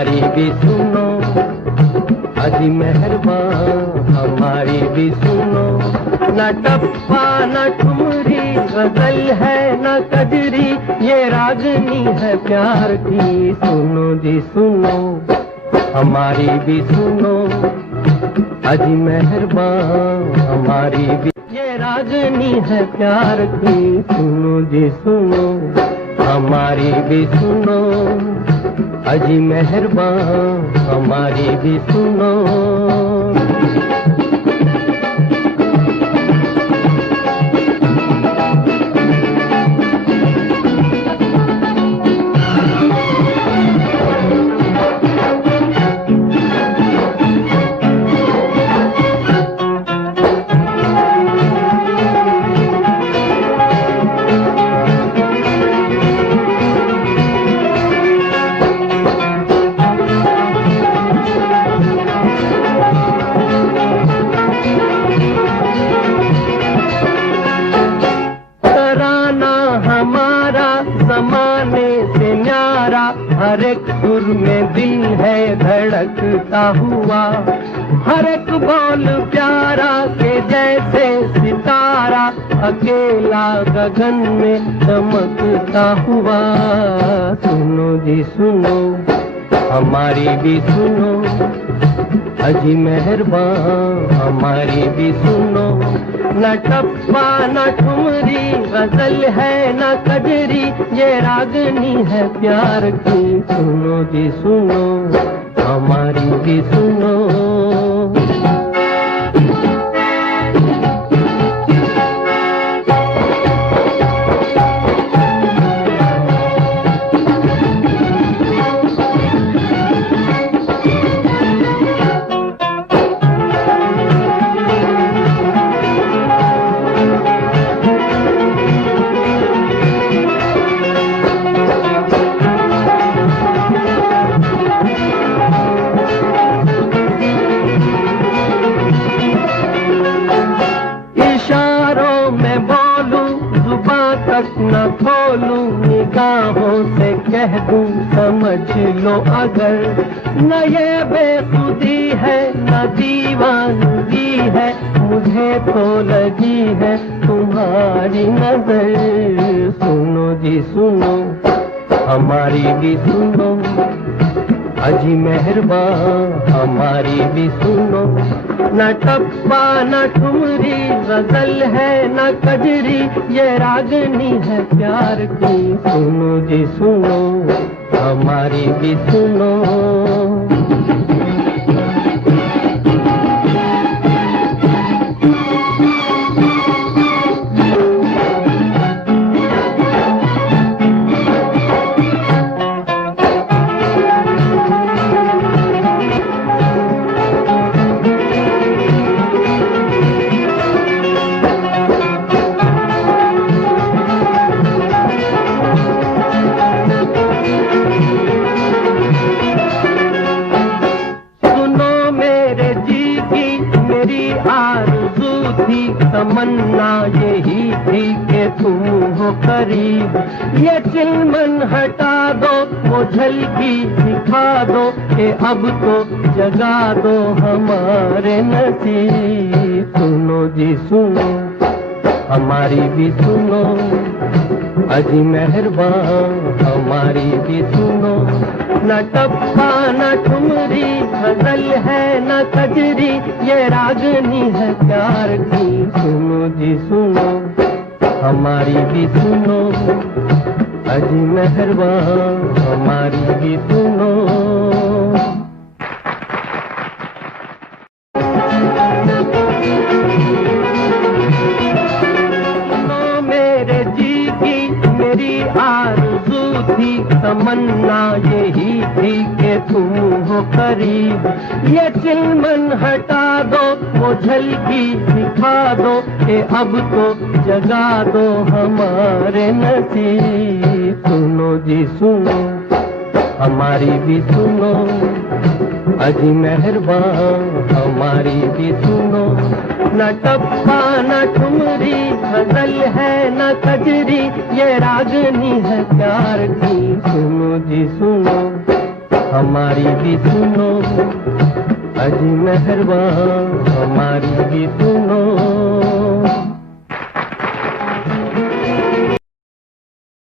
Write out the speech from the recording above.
हमारी भी सुनो, अजी मेहरबान हमारी भी सुनो। न टप्पा न ठुमरी गजल है न कजरी, ये रागनी है प्यार की, सुनो जी सुनो, हमारी भी सुनो, अजी मेहरबान हमारी भी। ये रागनी है प्यार की, सुनो जी सुनो, हमारी भी सुनो, अजी मेहरबान हमारी भी सुनो। ज़माने से न्यारा, हर एक सुर में दिल है धड़कता हुआ, हर एक बोल प्यारा के जैसे सितारा, अकेला गगन में चमकता हुआ। सुनो जी सुनो, हमारी भी सुनो, अजी मेहरबान हमारी भी सुनो। न टप्पा न ठुमरी गजल है न कजरी, ये रागनी है प्यार की, सुनो जी सुनो, हमारी भी सुनो। न खोलूं निगाहों से कह दूं समझ लो अगर, न ये बेखुदी है न दीवानगी है, मुझे तो लगी है तुम्हारी नजर। सुनो जी सुनो, हमारी भी सुनो, अजी मेहरबान हमारी भी सुनो। न टप्पा न ठुमरी गजल है न कजरी, ये रागनी है प्यार की, सुनो जी सुनो, हमारी भी सुनो। तमन्ना यही थी कि तुम हो करीब, ये चिलमन हटा दो, वो झलकी दिखा दो, कि अब तो जगा दो हमारे नसीब। सुनो जी सुनो, हमारी भी सुनो, अजी मेहरबान हमारी भी सुनो। न टप्पा न ठुमरी गजल है न कजरी, ये रागनी है प्यार की, सुनो जी सुनो, हमारी भी सुनो, अजी मेहरबान हमारी भी सुनो। मेरे जी की मेरी आरज़ू थी, तमन्ना यही थी कि तुम हो करीब, ये चिलमन हटा दो, वो झलकी दिखा दो, कि अब तो जगा दो हमारे नसीब। सुनो जी सुनो, हमारी भी सुनो, अजी मेहरबान हमारी भी सुनो। न टप्पा न ठुमरी गजल है न कजरी, ये रागनी है प्यार की, सुनो जी सुनो, हमारी भी सुनो, अजी मेहरबान हमारी भी सुनो।